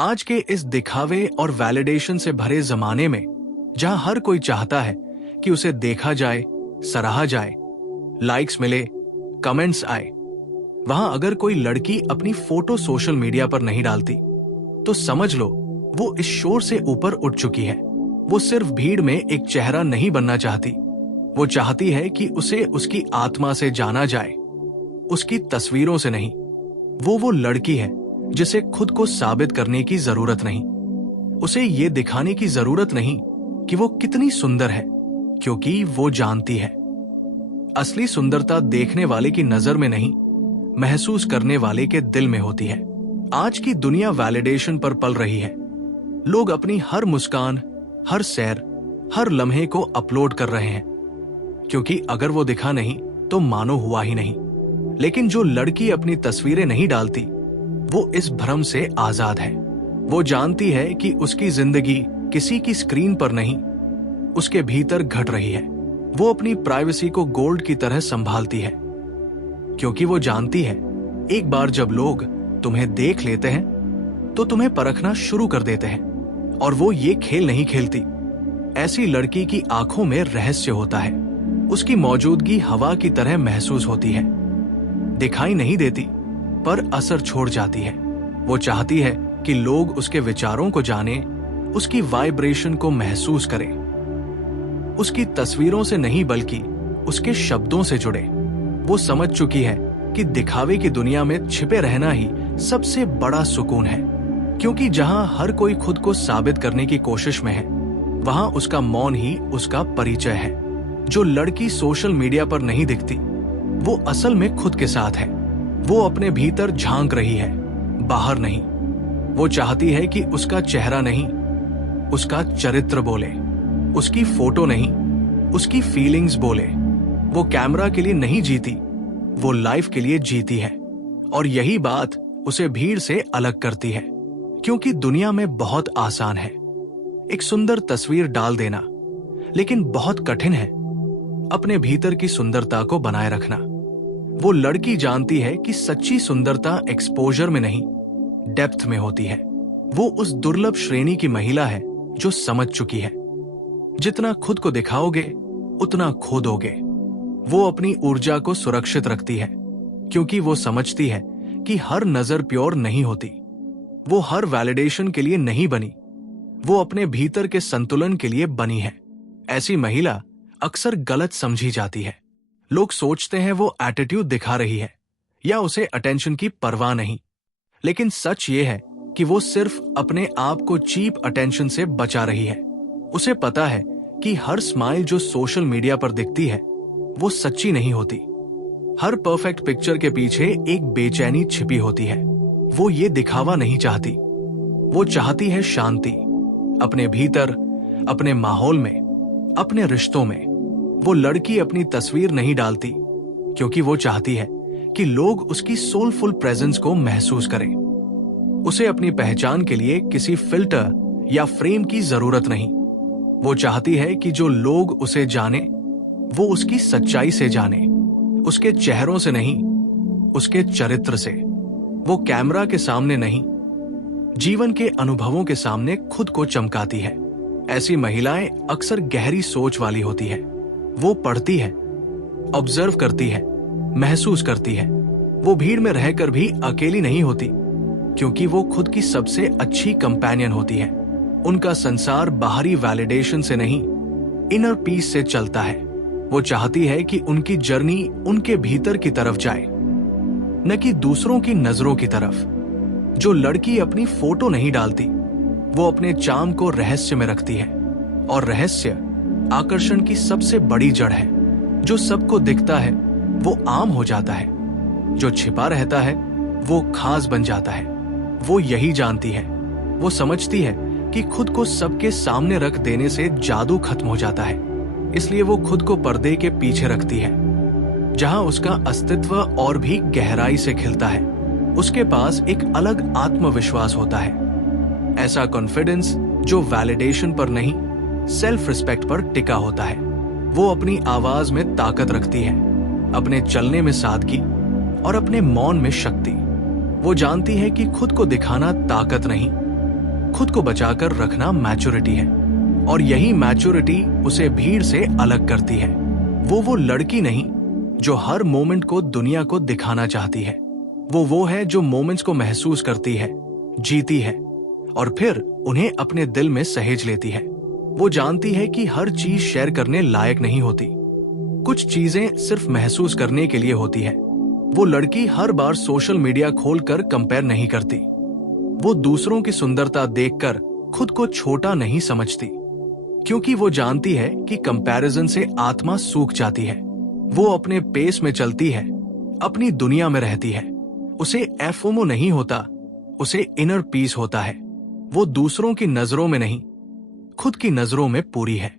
आज के इस दिखावे और वैलिडेशन से भरे जमाने में जहां हर कोई चाहता है कि उसे देखा जाए, सराहा जाए, लाइक्स मिले, कमेंट्स आए, वहां अगर कोई लड़की अपनी फोटो सोशल मीडिया पर नहीं डालती तो समझ लो वो इस शोर से ऊपर उठ चुकी है। वो सिर्फ भीड़ में एक चेहरा नहीं बनना चाहती, वो चाहती है कि उसे उसकी आत्मा से जाना जाए, उसकी तस्वीरों से नहीं। वो लड़की है जिसे खुद को साबित करने की जरूरत नहीं, उसे ये दिखाने की जरूरत नहीं कि वो कितनी सुंदर है, क्योंकि वो जानती है असली सुंदरता देखने वाले की नजर में नहीं, महसूस करने वाले के दिल में होती है। आज की दुनिया वैलिडेशन पर पल रही है। लोग अपनी हर मुस्कान, हर सैर, हर लम्हे को अपलोड कर रहे हैं, क्योंकि अगर वो दिखा नहीं तो मानो हुआ ही नहीं। लेकिन जो लड़की अपनी तस्वीरें नहीं डालती वो इस भ्रम से आजाद है। वो जानती है कि उसकी जिंदगी किसी की स्क्रीन पर नहीं, उसके भीतर घट रही है। वो अपनी प्राइवेसी को गोल्ड की तरह संभालती है, क्योंकि वो जानती है एक बार जब लोग तुम्हें देख लेते हैं तो तुम्हें परखना शुरू कर देते हैं। और वो ये खेल नहीं खेलती। ऐसी लड़की की आंखों में रहस्य होता है, उसकी मौजूदगी हवा की तरह महसूस होती है, दिखाई नहीं देती पर असर छोड़ जाती है। वो चाहती है कि लोग उसके विचारों को जाने, उसकी वाइब्रेशन को महसूस करें, उसकी तस्वीरों से नहीं बल्कि उसके शब्दों से जुड़े। वो समझ चुकी है कि दिखावे की दुनिया में छिपे रहना ही सबसे बड़ा सुकून है, क्योंकि जहां हर कोई खुद को साबित करने की कोशिश में है, वहां उसका मौन ही उसका परिचय है। जो लड़की सोशल मीडिया पर नहीं दिखती वो असल में खुद के साथ है। वो अपने भीतर झांक रही है, बाहर नहीं। वो चाहती है कि उसका चेहरा नहीं, उसका चरित्र बोले, उसकी फोटो नहीं, उसकी फीलिंग्स बोले। वो कैमरा के लिए नहीं जीती, वो लाइफ के लिए जीती है। और यही बात उसे भीड़ से अलग करती है, क्योंकि दुनिया में बहुत आसान है एक सुंदर तस्वीर डाल देना, लेकिन बहुत कठिन है अपने भीतर की सुंदरता को बनाए रखना। वो लड़की जानती है कि सच्ची सुंदरता एक्सपोजर में नहीं, डेप्थ में होती है। वो उस दुर्लभ श्रेणी की महिला है जो समझ चुकी है जितना खुद को दिखाओगे उतना खो दोगे। वो अपनी ऊर्जा को सुरक्षित रखती है, क्योंकि वो समझती है कि हर नजर प्योर नहीं होती। वो हर वैलिडेशन के लिए नहीं बनी, वो अपने भीतर के संतुलन के लिए बनी है। ऐसी महिला अक्सर गलत समझी जाती है। लोग सोचते हैं वो एटीट्यूड दिखा रही है या उसे अटेंशन की परवाह नहीं, लेकिन सच ये है कि वो सिर्फ अपने आप को चीप अटेंशन से बचा रही है। उसे पता है कि हर स्माइल जो सोशल मीडिया पर दिखती है वो सच्ची नहीं होती। हर परफेक्ट पिक्चर के पीछे एक बेचैनी छिपी होती है। वो ये दिखावा नहीं चाहती, वो चाहती है शांति अपने भीतर, अपने माहौल में, अपने रिश्तों में। वो लड़की अपनी तस्वीर नहीं डालती क्योंकि वो चाहती है कि लोग उसकी सोलफुल प्रेजेंस को महसूस करें। उसे अपनी पहचान के लिए किसी फिल्टर या फ्रेम की जरूरत नहीं। वो चाहती है कि जो लोग उसे जाने वो उसकी सच्चाई से जाने, उसके चेहरों से नहीं, उसके चरित्र से। वो कैमरा के सामने नहीं, जीवन के अनुभवों के सामने खुद को चमकाती है। ऐसी महिलाएं अक्सर गहरी सोच वाली होती है। वो पढ़ती है, ऑब्जर्व करती है, महसूस करती है। वो भीड़ में रहकर भी अकेली नहीं होती, क्योंकि वो खुद की सबसे अच्छी कंपेनियन होती है। उनका संसार बाहरी वैलिडेशन से नहीं, इनर पीस से चलता है। वो चाहती है कि उनकी जर्नी उनके भीतर की तरफ जाए, न कि दूसरों की नजरों की तरफ। जो लड़की अपनी फोटो नहीं डालती वो अपने चार्म को रहस्य में रखती है, और रहस्य आकर्षण की सबसे बड़ी जड़ है। जो सबको दिखता है वो आम हो जाता है, जो छिपा रहता है वो खास बन जाता है। वो यही जानती है, वो समझती है कि खुद को सबके सामने रख देने से जादू खत्म हो जाता है। इसलिए वो खुद को पर्दे के पीछे रखती है, जहां उसका अस्तित्व और भी गहराई से खिलता है। उसके पास एक अलग आत्मविश्वास होता है, ऐसा कॉन्फिडेंस जो वैलिडेशन पर नहीं, सेल्फ रिस्पेक्ट पर टिका होता है। वो अपनी आवाज में ताकत रखती है, अपने चलने में सादगी और अपने मौन में शक्ति। वो जानती है कि खुद को दिखाना ताकत नहीं, खुद को बचाकर रखना मैच्योरिटी है, और यही मैच्योरिटी उसे भीड़ से अलग करती है। वो लड़की नहीं जो हर मोमेंट को दुनिया को दिखाना चाहती है। वो है जो मोमेंट्स को महसूस करती है, जीती है और फिर उन्हें अपने दिल में सहेज लेती है। वो जानती है कि हर चीज शेयर करने लायक नहीं होती, कुछ चीजें सिर्फ महसूस करने के लिए होती है। वो लड़की हर बार सोशल मीडिया खोलकर कंपेयर नहीं करती। वो दूसरों की सुंदरता देखकर खुद को छोटा नहीं समझती, क्योंकि वो जानती है कि कंपैरिजन से आत्मा सूख जाती है। वो अपने पेस में चलती है, अपनी दुनिया में रहती है। उसे एफोमो नहीं होता, उसे इनर पीस होता है। वो दूसरों की नजरों में नहीं, खुद की नजरों में पूरी है।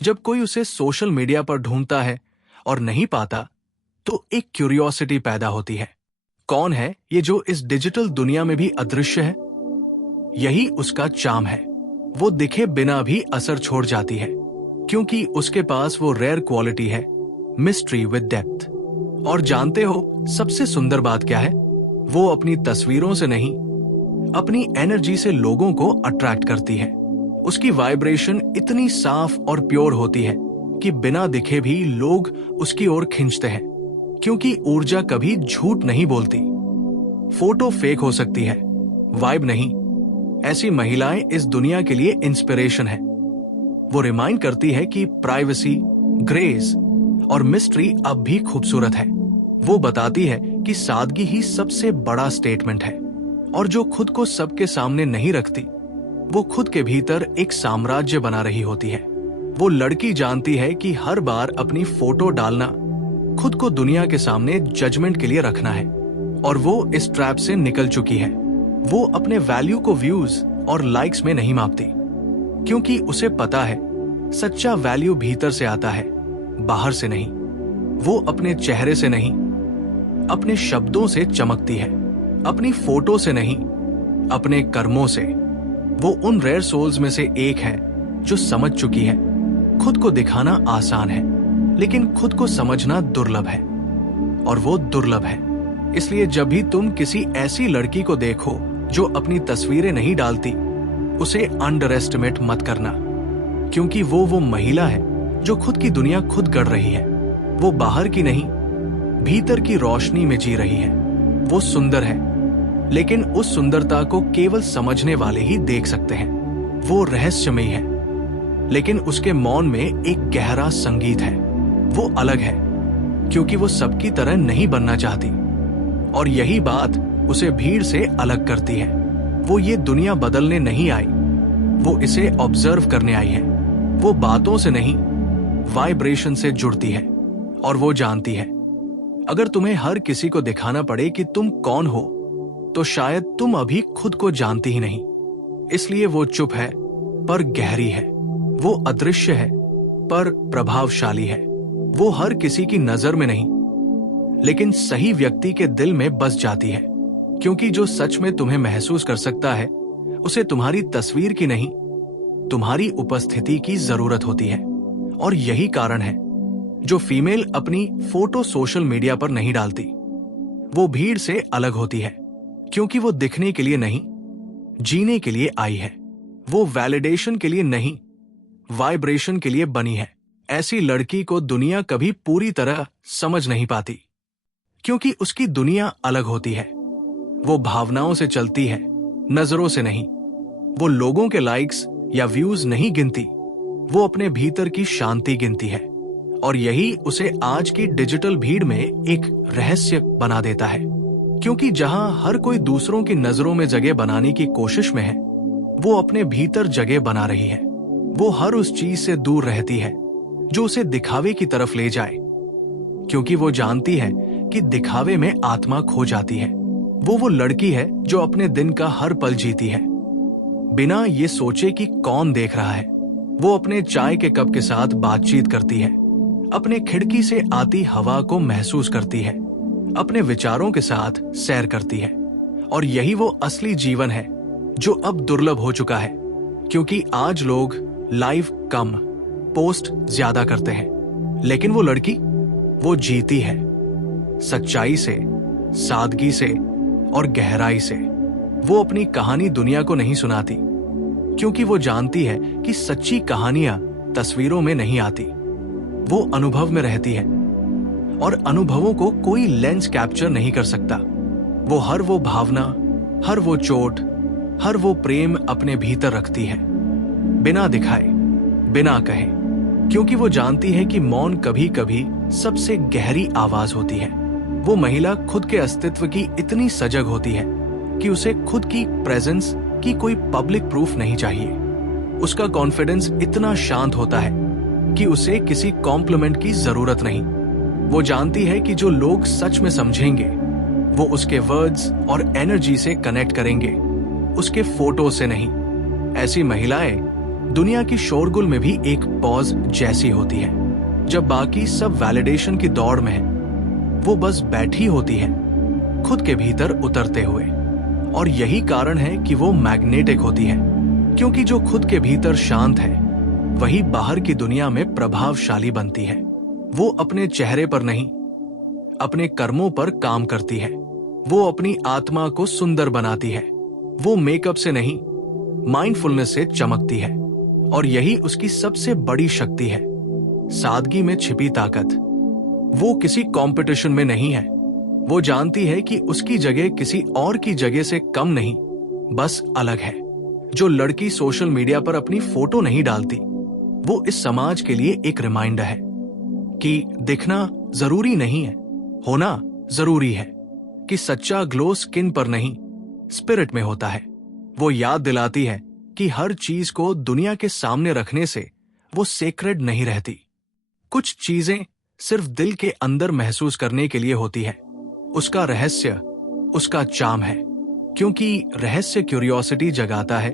जब कोई उसे सोशल मीडिया पर ढूंढता है और नहीं पाता, तो एक क्यूरियोसिटी पैदा होती है। कौन है ये जो इस डिजिटल दुनिया में भी अदृश्य है? यही उसका चार्म है। वो दिखे बिना भी असर छोड़ जाती है, क्योंकि उसके पास वो रेयर क्वालिटी है, मिस्ट्री विद डेप्थ। और जानते हो सबसे सुंदर बात क्या है? वो अपनी तस्वीरों से नहीं, अपनी एनर्जी से लोगों को अट्रैक्ट करती है। उसकी वाइब्रेशन इतनी साफ और प्योर होती है कि बिना दिखे भी लोग उसकी ओर खींचते हैं, क्योंकि ऊर्जा कभी झूठ नहीं बोलती। फोटो फेक हो सकती है, वाइब नहीं। ऐसी महिलाएं इस दुनिया के लिए इंस्पिरेशन है। वो रिमाइंड करती है कि प्राइवेसी, ग्रेस और मिस्ट्री अब भी खूबसूरत है। वो बताती है कि सादगी ही सबसे बड़ा स्टेटमेंट है, और जो खुद को सबके सामने नहीं रखती, वो खुद के भीतर एक साम्राज्य बना रही होती है। वो लड़की जानती है कि हर बार अपनी फोटो डालना खुद को दुनिया के सामने जजमेंट के लिए रखना है, और वो इस ट्रैप से निकल चुकी है। वो अपने वैल्यू को व्यूज और लाइक्स में नहीं मापती, क्योंकि उसे पता है सच्चा वैल्यू भीतर से आता है, बाहर से नहीं। वो अपने चेहरे से नहीं, अपने शब्दों से चमकती है, अपनी फोटो से नहीं, अपने कर्मों से। वो उन रेयर सोल्स में से एक है जो समझ चुकी है खुद को दिखाना आसान है, लेकिन खुद को समझना दुर्लभ है, और वो दुर्लभ है। इसलिए जब भी तुम किसी ऐसी लड़की को देखो जो अपनी तस्वीरें नहीं डालती, उसे अंडर एस्टिमेट मत करना, क्योंकि वो महिला है जो खुद की दुनिया खुद गढ़ रही है। वो बाहर की नहीं, भीतर की रोशनी में जी रही है। वो सुंदर है, लेकिन उस सुंदरता को केवल समझने वाले ही देख सकते हैं। वो रहस्यमयी है, लेकिन उसके मौन में एक गहरा संगीत है। वो अलग है, क्योंकि वो सबकी तरह नहीं बनना चाहती, और यही बात उसे भीड़ से अलग करती है। वो ये दुनिया बदलने नहीं आई, वो इसे ऑब्जर्व करने आई है। वो बातों से नहीं, वाइब्रेशन से जुड़ती है, और वो जानती है अगर तुम्हें हर किसी को दिखाना पड़े कि तुम कौन हो, तो शायद तुम अभी खुद को जानती ही नहीं। इसलिए वो चुप है पर गहरी है। वो अदृश्य है पर प्रभावशाली है। वो हर किसी की नजर में नहीं, लेकिन सही व्यक्ति के दिल में बस जाती है, क्योंकि जो सच में तुम्हें महसूस कर सकता है, उसे तुम्हारी तस्वीर की नहीं, तुम्हारी उपस्थिति की जरूरत होती है। और यही कारण है जो फीमेल अपनी फोटो सोशल मीडिया पर नहीं डालती। वो भीड़ से अलग होती है, क्योंकि वो दिखने के लिए नहीं, जीने के लिए आई है। वो वैलिडेशन के लिए नहीं, वाइब्रेशन के लिए बनी है। ऐसी लड़की को दुनिया कभी पूरी तरह समझ नहीं पाती, क्योंकि उसकी दुनिया अलग होती है। वो भावनाओं से चलती है, नजरों से नहीं। वो लोगों के लाइक्स या व्यूज नहीं गिनती, वो अपने भीतर की शांति गिनती है। और यही उसे आज की डिजिटल भीड़ में एक रहस्य बना देता है, क्योंकि जहां हर कोई दूसरों की नजरों में जगह बनाने की कोशिश में है, वो अपने भीतर जगह बना रही है। वो हर उस चीज से दूर रहती है जो उसे दिखावे की तरफ ले जाए, क्योंकि वो जानती है कि दिखावे में आत्मा खो जाती है। वो लड़की है जो अपने दिन का हर पल जीती है, बिना ये सोचे कि कौन देख रहा है। वो अपने चाय के कप के साथ बातचीत करती है, अपने खिड़की से आती हवा को महसूस करती है, अपने विचारों के साथ सैर करती है। और यही वो असली जीवन है जो अब दुर्लभ हो चुका है, क्योंकि आज लोग लाइव कम, पोस्ट ज्यादा करते हैं। लेकिन वो लड़की, वो जीती है सच्चाई से, सादगी से और गहराई से। वो अपनी कहानी दुनिया को नहीं सुनाती, क्योंकि वो जानती है कि सच्ची कहानियां तस्वीरों में नहीं आती, वो अनुभव में रहती है और अनुभवों को कोई लेंस कैप्चर नहीं कर सकता। वो हर वो भावना, हर वो चोट, हर वो प्रेम अपने भीतर रखती है, बिना दिखाए, बिना कहे, क्योंकि वो जानती है कि मौन कभी कभी सबसे गहरी आवाज होती है। वो महिला खुद के अस्तित्व की इतनी सजग होती है कि उसे खुद की प्रेजेंस की कोई पब्लिक प्रूफ नहीं चाहिए। उसका कॉन्फिडेंस इतना शांत होता है कि उसे किसी कॉम्प्लीमेंट की जरूरत नहीं। वो जानती है कि जो लोग सच में समझेंगे वो उसके वर्ड्स और एनर्जी से कनेक्ट करेंगे, उसके फोटो से नहीं। ऐसी महिलाएं दुनिया की शोरगुल में भी एक पॉज जैसी होती है। जब बाकी सब वैलिडेशन की दौड़ में है, वो बस बैठी होती है, खुद के भीतर उतरते हुए। और यही कारण है कि वो मैग्नेटिक होती है, क्योंकि जो खुद के भीतर शांत है वही बाहर की दुनिया में प्रभावशाली बनती है। वो अपने चेहरे पर नहीं, अपने कर्मों पर काम करती है। वो अपनी आत्मा को सुंदर बनाती है। वो मेकअप से नहीं, माइंडफुलनेस से चमकती है। और यही उसकी सबसे बड़ी शक्ति है, सादगी में छिपी ताकत। वो किसी कंपटीशन में नहीं है। वो जानती है कि उसकी जगह किसी और की जगह से कम नहीं, बस अलग है। जो लड़की सोशल मीडिया पर अपनी फोटो नहीं डालती, वो इस समाज के लिए एक रिमाइंडर है कि दिखना जरूरी नहीं है, होना जरूरी है। कि सच्चा ग्लो स्किन पर नहीं, स्पिरिट में होता है। वो याद दिलाती है कि हर चीज को दुनिया के सामने रखने से वो सेक्रेड नहीं रहती। कुछ चीजें सिर्फ दिल के अंदर महसूस करने के लिए होती है। उसका रहस्य, उसका चार्म है, क्योंकि रहस्य क्यूरियोसिटी जगाता है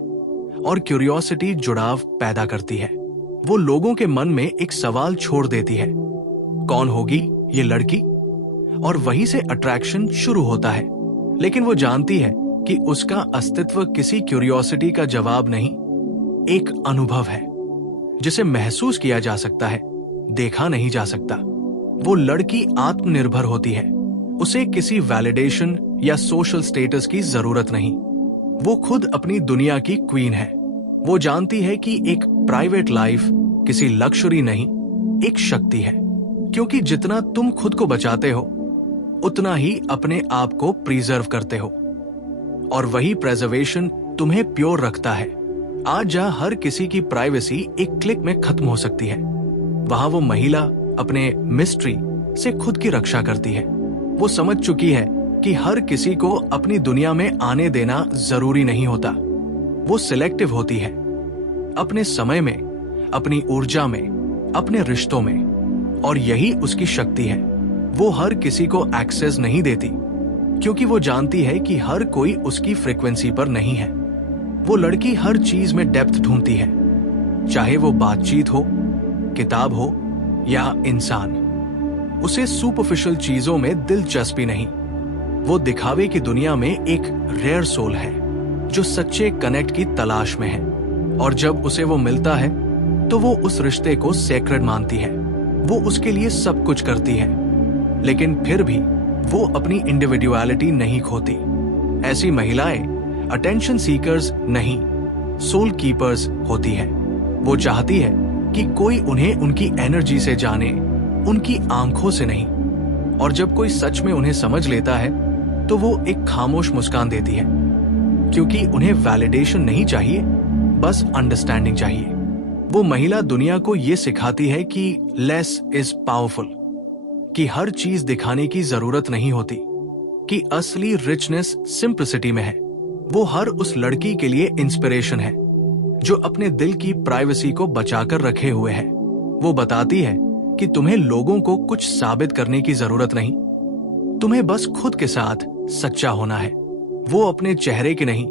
और क्यूरियोसिटी जुड़ाव पैदा करती है। वो लोगों के मन में एक सवाल छोड़ देती है, कौन होगी ये लड़की? और वहीं से अट्रैक्शन शुरू होता है। लेकिन वो जानती है कि उसका अस्तित्व किसी क्यूरियोसिटी का जवाब नहीं, एक अनुभव है जिसे महसूस किया जा सकता है, देखा नहीं जा सकता। वो लड़की आत्मनिर्भर होती है। उसे किसी वैलिडेशन या सोशल स्टेटस की जरूरत नहीं। वो खुद अपनी दुनिया की क्वीन है। वो जानती है कि एक प्राइवेट लाइफ किसी लक्ष्यरी नहीं, एक शक्ति है। क्योंकि जितना तुम खुद को बचाते हो, उतना ही अपने आप को प्रिजर्व करते हो। और वही प्रेजर्वेशन तुम्हें प्योर रखता है। आज जहां हर किसी की प्राइवेसी एक क्लिक में खत्म हो सकती है, वहां वो महिला अपने मिस्ट्री से खुद की रक्षा करती है। वो समझ चुकी है कि हर किसी को अपनी दुनिया में आने देना जरूरी नहीं होता। वो सिलेक्टिव होती है, अपने समय में, अपनी ऊर्जा में, अपने रिश्तों में। और यही उसकी शक्ति है। वो हर किसी को एक्सेस नहीं देती, क्योंकि वो जानती है कि हर कोई उसकी फ्रीक्वेंसी पर नहीं है। वो लड़की हर चीज में डेप्थ ढूंढती है, चाहे वो बातचीत हो, किताब हो या इंसान। उसे सुपरफिशियल चीजों में दिलचस्पी नहीं। वो दिखावे की दुनिया में एक रेयर सोल है जो सच्चे कनेक्ट की तलाश में है। और जब उसे वो मिलता है तो वो उस रिश्ते को सेक्रेड मानती है। वो उसके लिए सब कुछ करती है, लेकिन फिर भी वो अपनी इंडिविडुअलिटी नहीं खोती। ऐसी महिलाएं अटेंशन सीकर्स नहीं, सोल कीपर्स होती है। वो चाहती है कि कोई उन्हें उनकी एनर्जी से जाने, उनकी आंखों से नहीं। और जब कोई सच में उन्हें समझ लेता है तो वो एक खामोश मुस्कान देती है, क्योंकि उन्हें वैलिडेशन नहीं चाहिए, बस अंडरस्टैंडिंग चाहिए। वो महिला दुनिया को ये सिखाती है कि लेस इज पावरफुल, कि हर चीज दिखाने की जरूरत नहीं होती, कि असली रिचनेस सिंप्लिसिटी में है। वो हर उस लड़की के लिए इंस्पिरेशन है जो अपने दिल की प्राइवेसी को बचाकर रखे हुए है। वो बताती है कि तुम्हें लोगों को कुछ साबित करने की जरूरत नहीं, तुम्हें बस खुद के साथ सच्चा होना है। वो अपने चेहरे की नहीं,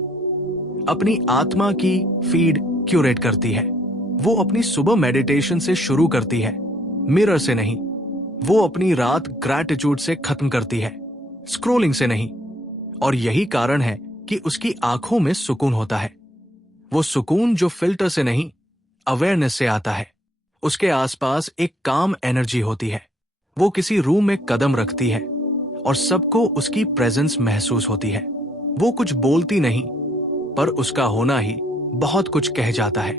अपनी आत्मा की फीड क्यूरेट करती है। वो अपनी सुबह मेडिटेशन से शुरू करती है, मिरर से नहीं। वो अपनी रात ग्रैटिट्यूड से खत्म करती है, स्क्रोलिंग से नहीं। और यही कारण है कि उसकी आंखों में सुकून होता है। वो सुकून जो फिल्टर से नहीं, अवेयरनेस से आता है। उसके आसपास एक काम एनर्जी होती है। वो किसी रूम में कदम रखती है और सबको उसकी प्रेजेंस महसूस होती है। वो कुछ बोलती नहीं, पर उसका होना ही बहुत कुछ कह जाता है।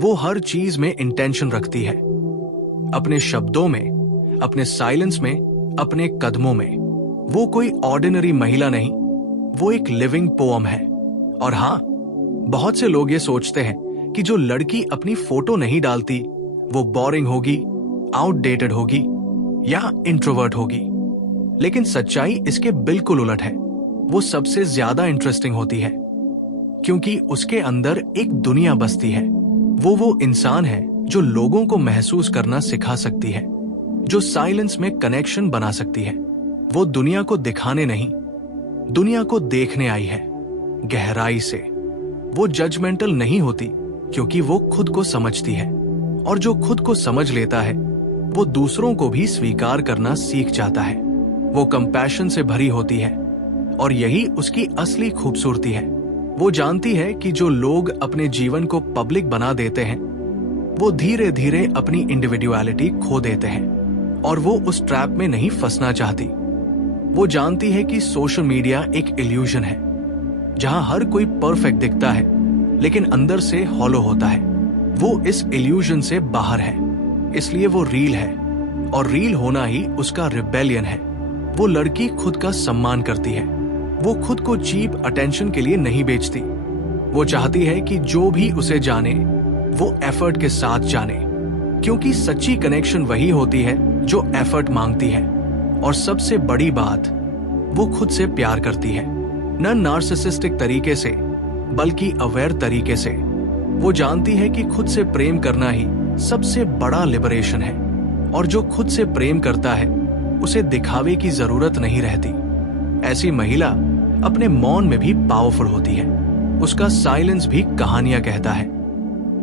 वो हर चीज में इंटेंशन रखती है, अपने शब्दों में, अपने साइलेंस में, अपने कदमों में। वो कोई ऑर्डिनरी महिला नहीं, वो एक लिविंग पोएम है। और हाँ, बहुत से लोग ये सोचते हैं कि जो लड़की अपनी फोटो नहीं डालती वो बोरिंग होगी, आउटडेटेड होगी या इंट्रोवर्ट होगी। लेकिन सच्चाई इसके बिल्कुल उलट है। वो सबसे ज्यादा इंटरेस्टिंग होती है, क्योंकि उसके अंदर एक दुनिया बसती है। वो इंसान है जो लोगों को महसूस करना सिखा सकती है, जो साइलेंस में कनेक्शन बना सकती है। वो दुनिया को दिखाने नहीं, दुनिया को देखने आई है, गहराई से। वो जजमेंटल नहीं होती, क्योंकि वो खुद को समझती है। और जो खुद को समझ लेता है वो दूसरों को भी स्वीकार करना सीख जाता है। वो कंपैशन से भरी होती है, और यही उसकी असली खूबसूरती है। वो जानती है कि जो लोग अपने जीवन को पब्लिक बना देते हैं वो धीरे धीरे अपनी इंडिविडुअलिटी खो देते हैं, और वो उस ट्रैप में नहीं फंसना चाहती। वो जानती है कि सोशल मीडिया एक इल्यूजन है, जहां हर कोई परफेक्ट दिखता है लेकिन अंदर से हॉलो होता है। वो इस इल्यूजन से बाहर है, इसलिए वो रील है, और रील होना ही उसका रिबेलियन है। वो लड़की खुद का सम्मान करती है। वो खुद को चीप अटेंशन के लिए नहीं बेचती। वो चाहती है कि जो भी उसे जाने वो एफर्ट के साथ जाने, क्योंकि सच्ची कनेक्शन वही होती है जो एफर्ट मांगती है। और सबसे बड़ी बात, वो खुद से प्यार करती है, न नार्सिसिस्टिक तरीके से बल्कि अवेयर तरीके से। वो जानती है कि खुद से प्रेम करना ही सबसे बड़ा लिबरेशन है, और जो खुद से प्रेम करता है उसे दिखावे की जरूरत नहीं रहती। ऐसी महिला अपने मौन में भी पावरफुल होती है। उसका साइलेंस भी कहानियां कहता है,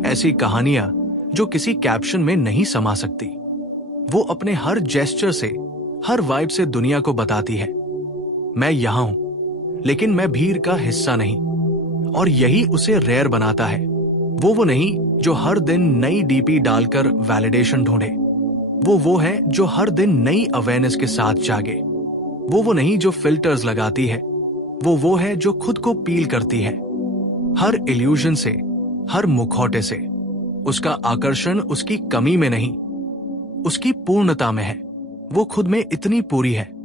ऐसी कहानियां जो किसी कैप्शन में नहीं समा सकती। वो अपने हर जेस्चर से, हर वाइब से दुनिया को बताती है, मैं यहां हूं, लेकिन मैं भीड़ का हिस्सा नहीं। और यही उसे रेयर बनाता है। वो नहीं जो हर दिन नई डीपी डालकर वैलिडेशन ढूंढे। वो है जो हर दिन नई अवेयरनेस के साथ जागे। वो नहीं जो फिल्टर्स लगाती है। वो है जो खुद को पील करती है, हर इल्यूजन से, हर मुखौटे से। उसका आकर्षण उसकी कमी में नहीं, उसकी पूर्णता में है। वो खुद में इतनी पूरी है